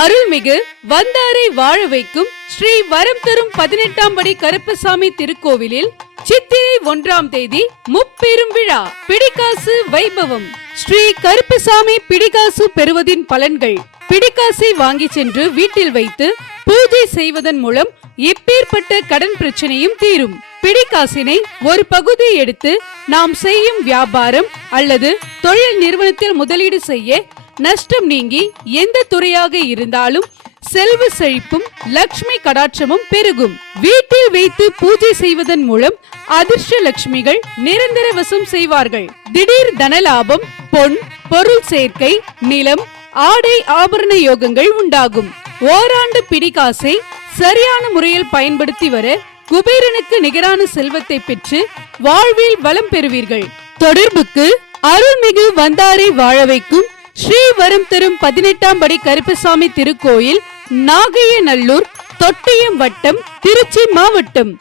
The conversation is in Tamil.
அருள்மிகு வந்தாரை வாழ வைக்கும் ஸ்ரீ வரம் தரும் பதினெட்டாம் படி கருப்பசாமி திருக்கோவிலில் சித்திரை ஒன்றாம் தேதி முப்பெரும் விழா. பிடிகாசு வைபவம். ஸ்ரீ கருப்பசாமி பிடிகாசு பெறுவதின் பலன்கள். பிடிகாசை வாங்கி சென்று வீட்டில் வைத்து பூஜை செய்வதன் மூலம் எப்பேற்பட்ட கடன் பிரச்சனையும் தீரும். பிடிகாசினை ஒரு பகுதி எடுத்து நாம் செய்யும் வியாபாரம் அல்லது தொழில் நிறுவனத்தில் முதலீடு செய்ய நஷ்டம் நீங்கி எந்த துறையாக இருந்தாலும் செல்வ செழிப்பும் லக்ஷ்மி கடாட்சமும் பெருகும். வீட்டில் வைத்து செய்வதன் மூலம் அதிர்ஷ்ட லட்சுமிகள் நிரந்தர வசம் செய்வார்கள். திடீர் தனலாபம் பொன் பொருள் சேர்க்கை நிலம் ஆடை ஆபரண யோகங்கள் உண்டாகும். ஓராண்டு பிடிகாசை சரியான முறையில் பயன்படுத்தி வர குபேரனுக்கு நிகரான செல்வத்தை பெற்று வாழ்வில் வளம் பெறுவீர்கள். தொடர்புக்கு அருள்மிகு வந்தாரை வாழ வைக்கும் ஸ்ரீவரம் தரும் பதினெட்டாம் படி கருப்பசாமி திருக்கோயில் நாகையநல்லூர் தொட்டியம் வட்டம் திருச்சி மாவட்டம்.